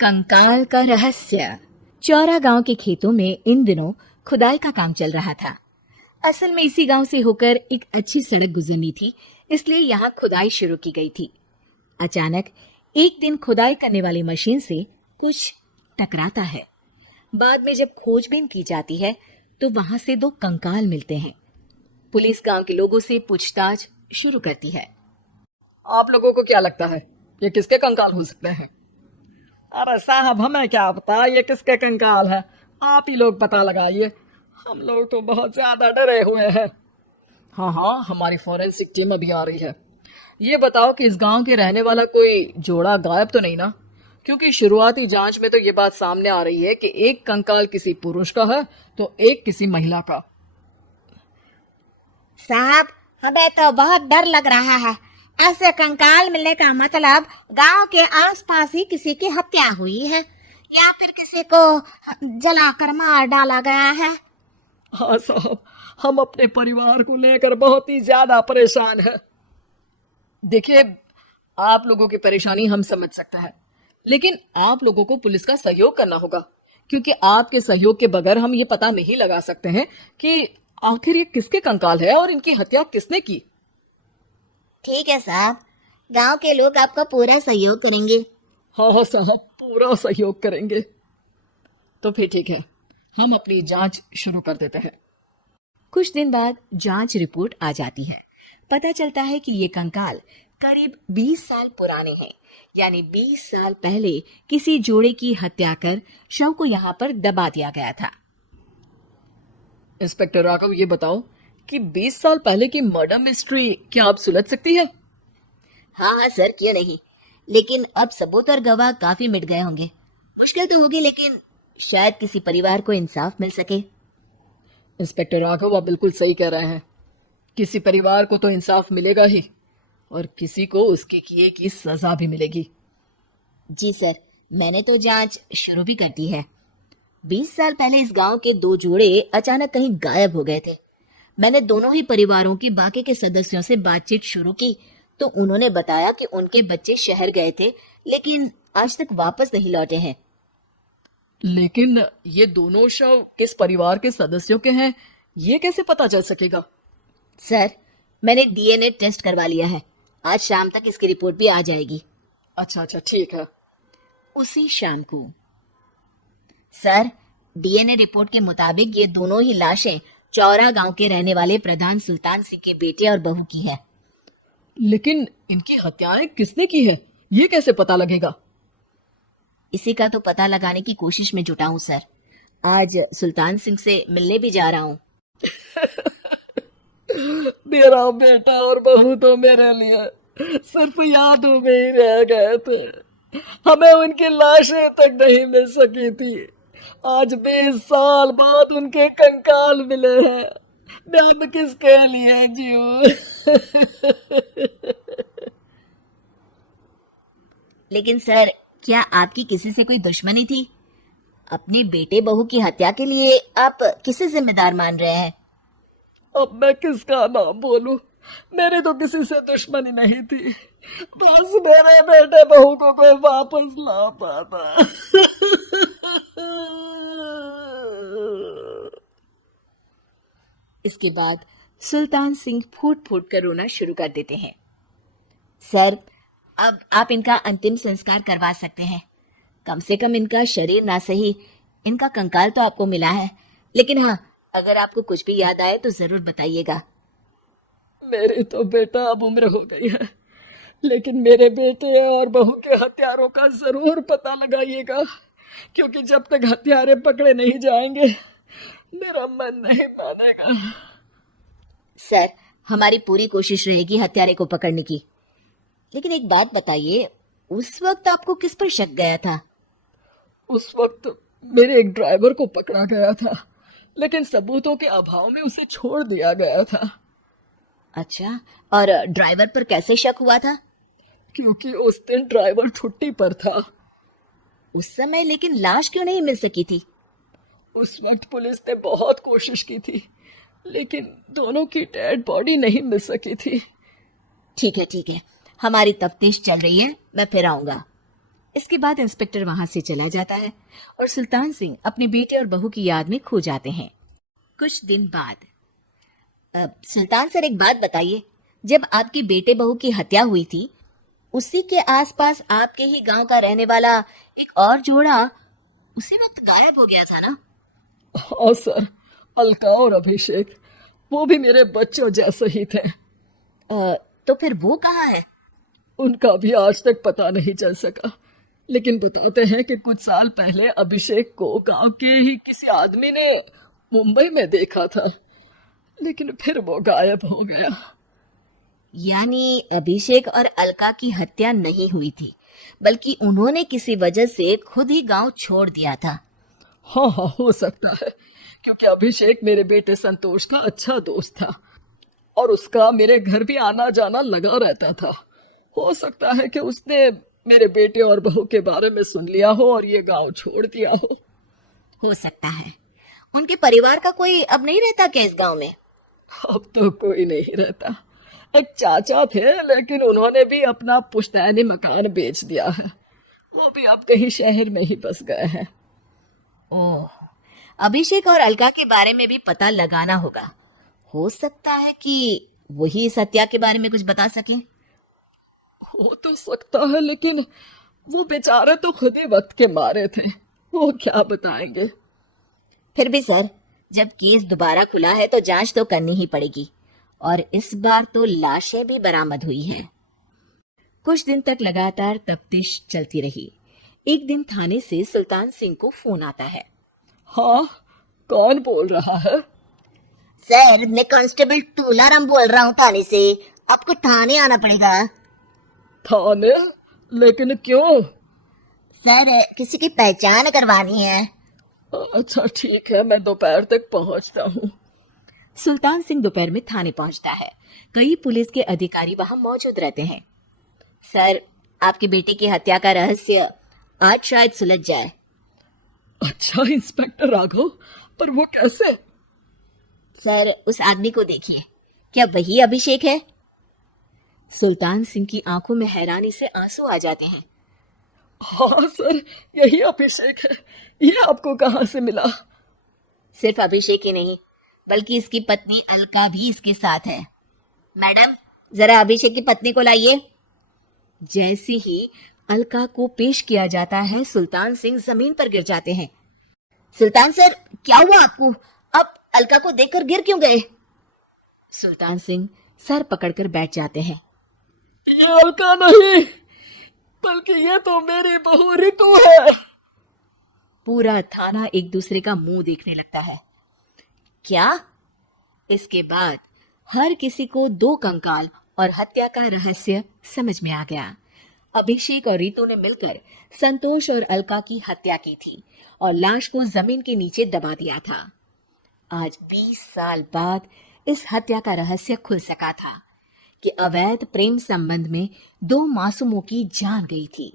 कंकाल का रहस्य। चौरा गांव के खेतों में इन दिनों खुदाई का काम चल रहा था। असल में इसी गांव से होकर एक अच्छी सड़क गुजरनी थी, इसलिए यहाँ खुदाई शुरू की गई थी। अचानक एक दिन खुदाई करने वाली मशीन से कुछ टकराता है। बाद में जब खोजबीन की जाती है तो वहां से 2 कंकाल मिलते हैं। पुलिस गांव के लोगों से पूछताछ शुरू करती है। आप लोगों को क्या लगता है ये किसके कंकाल हो सकते हैं? अरे साहब, हमें क्या पता ये किसके कंकाल है, आप ही लोग पता लगाइए। हम लोग तो बहुत ज्यादा डरे हुए हैं। हाँ, हमारी फॉरेंसिक टीम अभी आ रही है। ये बताओ कि इस गांव के रहने वाला कोई जोड़ा गायब तो नहीं ना? क्योंकि शुरुआती जांच में तो ये बात सामने आ रही है कि एक कंकाल किसी पुरुष का है तो एक किसी महिला का। साहब, हमें तो बहुत डर लग रहा है। ऐसे कंकाल मिलने का मतलब गांव के आसपास ही किसी की हत्या हुई है या फिर किसी को जलाकर मार डाला गया है। हाँ साहब, हम अपने परिवार को लेकर बहुत ही ज्यादा परेशान हैं। देखिए, आप लोगों की परेशानी हम समझ सकते हैं, लेकिन आप लोगों को पुलिस का सहयोग करना होगा, क्योंकि आपके सहयोग के बगैर हम ये पता नहीं लगा सकते हैं कि आखिर ये किसके कंकाल है और इनकी हत्या किसने की। ठीक है साहब, गांव के लोग आपका पूरा सहयोग करेंगे। हाँ साहब, पूरा सहयोग करेंगे। तो फिर ठीक है, हम अपनी जांच शुरू कर देते हैं। कुछ दिन बाद जांच रिपोर्ट आ जाती है। पता चलता है कि ये कंकाल करीब 20 साल पुराने हैं, यानी 20 साल पहले किसी जोड़े की हत्या कर शव को यहाँ पर दबा दिया गया था। इंस्पेक्टर राघव, ये बताओ कि 20 साल पहले की मर्डर मिस्ट्री क्या आप सुलझ सकती है? हाँ सर, क्यों नहीं। लेकिन अब सबूत और गवाह काफी मिट गए होंगे। मुश्किल तो होगी, लेकिन शायद किसी परिवार को इंसाफ मिल सके। इंस्पेक्टर राघव, आप बिल्कुल सही कह रहे हैं। किसी परिवार को तो इंसाफ मिलेगा ही और किसी को उसके किए की सजा भी मिलेगी। जी सर, मैंने तो जांच शुरू भी कर दी है। 20 साल पहले इस गांव के 2 जोड़े अचानक कहीं गायब हो गए थे। मैंने दोनों ही परिवारों की बाकी के सदस्यों से बातचीत शुरू की तो उन्होंने बताया कि उनके बच्चे शहर गए थे, लेकिन आज तक वापस नहीं लौटे हैं। लेकिन ये दोनों शव किस परिवार के सदस्यों के हैं, ये कैसे पता चल सकेगा? सर, मैंने डीएनए टेस्ट करवा लिया है। आज शाम तक इसकी रिपोर्ट भी आ जाएगी। अच्छा, ठीक है। उसी शाम को सर, डीएनए रिपोर्ट के मुताबिक ये दोनों ही लाशें चौरा गांव के रहने वाले प्रधान सुल्तान सिंह के बेटे और बहू की है। लेकिन इनकी हत्याएं किसने की है, ये कैसे पता लगेगा? इसी का तो पता लगाने की कोशिश में जुटा हूँ सर। आज सुल्तान सिंह से मिलने भी जा रहा हूँ। मेरा बेटा और बहू तो मेरे लिए सिर्फ यादों में ही रह गए थे। हमें उनकी लाशें तक नहीं मिल सकी थी। आज 20 साल बाद उनके कंकाल मिले हैं। मैं अब किसके लिए जीऊं? लेकिन सर, क्या आपकी किसी से कोई दुश्मनी थी? अपने बेटे बहू की हत्या के लिए आप किसे जिम्मेदार मान रहे हैं? अब मैं किसका नाम बोलूं? मेरी तो किसी से दुश्मनी नहीं थी, बस मेरे बेटे बहू को कोई वापस ला पाता। इसके बाद सुल्तान सिंह फूट फूट कर रोना शुरू कर देते हैं। सर, अब आप इनका अंतिम संस्कार करवा सकते हैं। कम से कम इनका शरीर ना सही, इनका कंकाल तो आपको मिला है। लेकिन हाँ, अगर आपको कुछ भी याद आए तो जरूर बताइएगा। मेरी तो बेटा अब उम्र हो गई है, लेकिन मेरे बेटे और बहू के हत्यारों का जरूर पता लगाइएगा, क्योंकि जब तक हत्यारे पकड़े नहीं जाएंगे मेरा मन नहीं मानेगा। सर, हमारी पूरी कोशिश रहेगी हत्यारे को पकड़ने की। लेकिन एक बात बताइए, उस वक्त आपको किस पर शक गया था? उस वक्त मेरे एक ड्राइवर को पकड़ा गया था, लेकिन सबूतों के अभाव में उसे छोड़ दिया गया था। अच्छा, और ड्राइवर पर कैसे शक हुआ था? क्योंकि उस दिन ड्राइवर छुट्टी पर था। उस समय लेकिन लाश क्यों नहीं मिल सकी थी? उस वक्त पुलिस ने बहुत कोशिश की थी, लेकिन दोनों की डेड बॉडी नहीं मिल सकी थी। ठीक है, हमारी तफ्तीश चल रही है, मैं फिर आऊंगा। इसके बाद इंस्पेक्टर वहां से चला जाता है और सुल्तान सिंह अपने बेटे और बहू की याद में खो जाते हैं। कुछ दिन बाद सुल्तान सर, एक बात बताइए, जब आपके बेटे बहू की हत्या हुई थी, उसी के आसपास आपके ही गांव का रहने वाला एक और जोड़ा उसी वक्त गायब हो गया था ना? हाँ सर, अलका और अभिषेक, वो भी मेरे बच्चों जैसे ही थे। तो फिर वो कहाँ है? उनका भी आज तक पता नहीं चल सका, लेकिन बताते हैं कि कुछ साल पहले अभिषेक को गांव के ही किसी आदमी ने मुंबई में देखा था, लेकिन फिर वो गायब हो गया। यानी अभिषेक और अलका की हत्या नहीं हुई थी, बल्कि उन्होंने किसी वजह से खुद ही गांव छोड़ दिया था। हाँ हाँ, हो सकता है, क्योंकि अभिषेक मेरे बेटे संतोष का अच्छा दोस्त था और उसका मेरे घर भी आना जाना लगा रहता था। हो सकता है कि उसने मेरे बेटे और बहू के बारे में सुन लिया हो और ये गांव छोड़ दिया हो सकता है। उनके परिवार का कोई अब नहीं रहता क्या इस गांव में? अब तो कोई नहीं रहता। एक चाचा थे, लेकिन उन्होंने भी अपना पुश्तैनी मकान बेच दिया है। वो भी अब कहीं शहर में ही बस गए हैं। ओह, अभिषेक और अलका के बारे में भी पता लगाना होगा। हो सकता है कि वही इस हत्या के बारे में कुछ बता सके। हो तो सकता है, लेकिन वो बेचारे तो खुद ही वक्त के मारे थे, वो क्या बताएंगे। फिर भी सर, जब केस दोबारा खुला है तो जांच तो करनी ही पड़ेगी, और इस बार तो लाशें भी बरामद हुई हैं। कुछ दिन तक लगातार तफ्तीश चलती रही। एक दिन थाने से सुल्तान सिंह को फोन आता है। हाँ, कौन बोल रहा है? सर, मैं कांस्टेबल तूलाराम बोल रहा हूँ थाने से। आपको थाने आना पड़ेगा। थाने? लेकिन क्यों? सर, किसी की पहचान करवानी है। अच्छा ठीक है, मैं दोपहर तक पहुंचता हूँ। सुल्तान सिंह दोपहर में थाने पहुंचता है। कई पुलिस के अधिकारी वहां मौजूद रहते हैं। सर, आपके बेटे की हत्या का रहस्य आज शायद सुलझ जाए। अच्छा इंस्पेक्टर राघव, पर वो कैसे? सर, उस आदमी को देखिए, क्या वही अभिषेक है? सुल्तान सिंह की आंखों में हैरानी से आंसू आ जाते हैं। हाँ सर, यही अभिषेक है। ये आपको कहाँ से मिला? सिर्फ अभिषेक ही नहीं, बल्कि इसकी पत्नी अलका भी इसके साथ है। मैडम, जरा अभिषेक की पत्नी को लाइए। जैसे ही अलका को पेश किया जाता है, सुल्तान सिंह जमीन पर गिर जाते हैं। सुल्तान सर, क्या हुआ आपको? आप अलका को देखकर गिर क्यों गए? सुल्तान सिंह सर पकड़कर बैठ जाते हैं। ये अलका नहीं, बल्कि ये तो मेरी बहू रितु है। पूरा थाना एक दूसरे का मुंह देखने लगता है। क्या? इसके बाद हर किसी को दो कंकाल और हत्या का रहस्य समझ में आ गया। अभिषेक और रितु ने मिलकर संतोष और अलका की हत्या की थी और लाश को जमीन के नीचे दबा दिया था। आज 20 साल बाद इस हत्या का रहस्य खुल सका था कि अवैध प्रेम संबंध में दो मासूमों की जान गई थी।